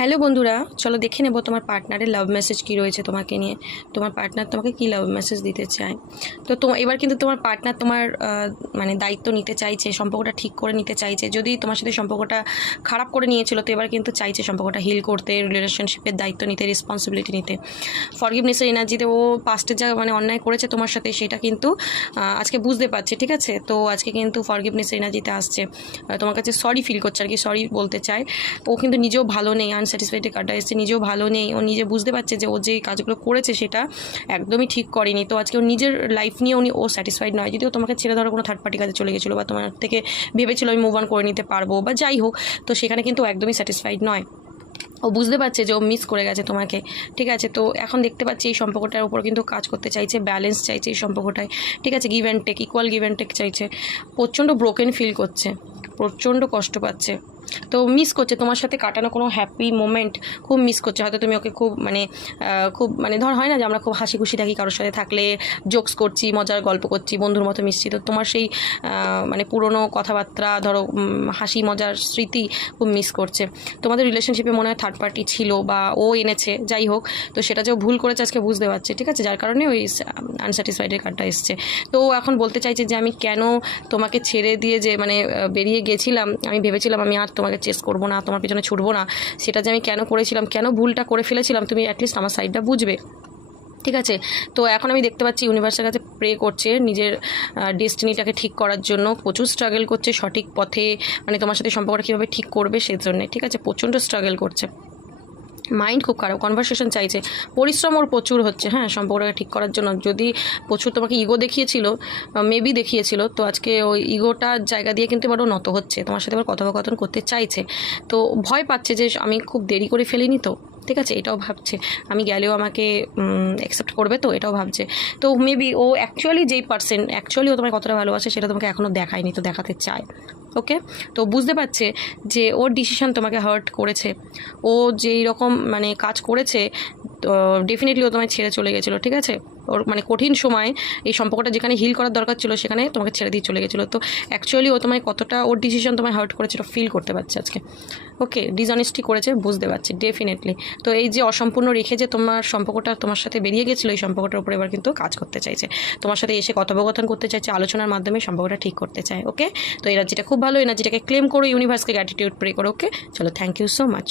Hello বন্ধুরা, চলো দেখে নেব তোমার পার্টনারের লাভ মেসেজ কী রয়েছে তোমাকে নিয়ে। তোমার পার্টনার তোমাকে কী লাভ মেসেজ দিতে চায়। তো এবার কিন্তু তোমার পার্টনার তোমার মানে দায়িত্ব নিতে চাইছে, সম্পর্কটা ঠিক করে নিতে চাইছে। যদি তোমার সাথে সম্পর্কটা খারাপ করে নিয়েছিল, তো এবার কিন্তু চাইছে সম্পর্কটা হিল করতে, রিলেশনশিপের দায়িত্ব নিতে, রেসপন্সিবিলিটি নিতে। ফরগিভনেসের এনার্জিতে ও পাস্টে যা মানে অন্যায় করেছে তোমার সাথে, সেটা কিন্তু আজকে বুঝতে পারছে। ঠিক আছে, তো আজকে কিন্তু ফরগিভনেসের এনার্জিতে আসছে, তোমার কাছে সরি ফিল করছে আর কি, সরি বলতে চায়। ও কিন্তু নিজেও ভালো নেই, আনস্যাটিসফাইডের কার্ডটা এসছে, নিজেও ভালো নেই। ও নিজে বুঝতে পারছে যে ও যে কাজগুলো করেছে সেটা একদমই ঠিক করেনি। তো আজকে ওর নিজের লাইফ নিয়ে ও স্যাটিসফাইড নয়। যদিও তোমাকে ছেড়ে ধরো কোনো থার্ড পার্টি কাজে চলে গেছিলো, বা তোমার থেকে ভেবেছিল আমি মুভ অন করে নিতে পারবো, বা যাই হোক, তো সেখানে কিন্তু একদমই স্যাটিসফাইড নয়। ও বুঝতে পারছে যে ও মিস করে গেছে তোমাকে। ঠিক আছে, তো এখন দেখতে পাচ্ছি এই সম্পর্কটার উপর কিন্তু কাজ করতে চাইছে, ব্যালেন্স চাইছে এই সম্পর্কটায়। ঠিক আছে, give and take, equal give and take চাইছে। প্রচণ্ড ব্রোকেন ফিল করছে, প্রচণ্ড কষ্ট পাচ্ছে। তো মিস করছে তোমার সাথে কাটানো কোনো হ্যাপি মোমেন্ট, খুব মিস করছে। হয়তো তুমি ওকে খুব মানে ধর হয় না যে আমরা খুব হাসি খুশি থাকি কারোর সাথে থাকলে, জোকস করছি, মজার গল্প করছি, বন্ধুর মতো মিশছি। তো তোমার সেই মানে পুরনো কথাবার্তা, ধরো হাসি মজার স্মৃতি খুব মিস করছে। তোমাদের রিলেশনশিপে মনে হয় থার্ড পার্টি ছিল, বা ও এনেছে, যাই হোক, তো সেটা যে ভুল করেছে আজকে বুঝতে পারছে। ঠিক আছে, যার কারণে ওই আনস্যাটিসফাইডের কার্ডটা এসছে। তো এখন বলতে চাইছে যে আমি কেন তোমাকে ছেড়ে দিয়ে যে মানে বেরিয়ে গেছিলাম, আমি ভেবেছিলাম আমি আর তোমাকে চেস করবো না, তোমার পিছনে ছুটবো না, সেটা যে আমি কেন করেছিলাম, কেন ভুলটা করে ফেলেছিলাম, তুমি অ্যাটলিস্ট আমার সাইডটা বুঝবে। ঠিক আছে, তো এখন আমি দেখতে পাচ্ছি ইউনিভার্সের কাছে প্রে করছে নিজের ডেস্টিনিটাকে ঠিক করার জন্য, প্রচুর স্ট্রাগল করছে সঠিক পথে, মানে তোমার সাথে সম্পর্কটা কীভাবে ঠিক করবে সেই জন্যে। ঠিক আছে, প্রচণ্ড স্ট্রাগল করছে, মাইন্ড খুব খারাপ, কনভারসেশন চাইছে, পরিশ্রম ওর প্রচুর হচ্ছে। হ্যাঁ, সম্পর্কটা ঠিক করার জন্য যদি প্রচুর তোমাকে ইগো দেখিয়েছিল, মেবি দেখিয়েছিল, তো আজকে ওই ইগোটার জায়গা দিয়ে কিন্তু এবার ও নত হচ্ছে, তোমার সাথে এবার কথোপকথন করতে চাইছে। তো ভয় পাচ্ছে যে আমি খুব দেরি করে ফেলিনি তো। ঠিক আছে, এটাও ভাবছে আমি গেলেও আমাকে অ্যাকসেপ্ট করবে, তো এটাও ভাবছে। তো মেবি ও অ্যাকচুয়ালি যেই পার্সন অ্যাকচুয়ালি ও তোমাকে কতটা ভালোবাসে সেটা তোমাকে এখনও দেখায়নি, তো দেখাতে চায়। ওকে, তো বুঝতে পারছে যে ওর ডিসিশন তোমাকে হার্ট করেছে, ও যেই রকম মানে কাজ করেছে, তো ডেফিনেটলি ও তোমায় ছেড়ে চলে গেছিলো। ঠিক আছে, ওর মানে কঠিন সময় এই সম্পর্কটা যেখানে হিল করার দরকার ছিল সেখানে তোমাকে ছেড়ে দিয়ে চলে গেছিলো। তো অ্যাকচুয়ালি ও তোমায় কতটা ওর ডিসিশন তোমায় হার্ট করেছে এটা ফিল করতে পারছে আজকে। ওকে, ডিসঅনেস্টি করেছে, বুঝতে পারছি ডেফিনেটলি। তো এই যে অসম্পূর্ণ রেখে যে তোমার সম্পর্কটা তোমার সাথে বেরিয়ে গেছিলো, এই সম্পর্কটার উপরে এবার কিন্তু কাজ করতে চাইছে, তোমার সাথে এসে কথোপকথন করতে চাইছে, আলোচনার মাধ্যমে সম্পর্কটা ঠিক করতে চায়। ওকে, তো এনার্জিটা খুব ভালো, এনার্জিটাকে ক্লেম করো, ইউনিভার্সকে গ্র্যাটিটিউড প্রে করো। ওকে, চলো, থ্যাংক ইউ সো মাচ।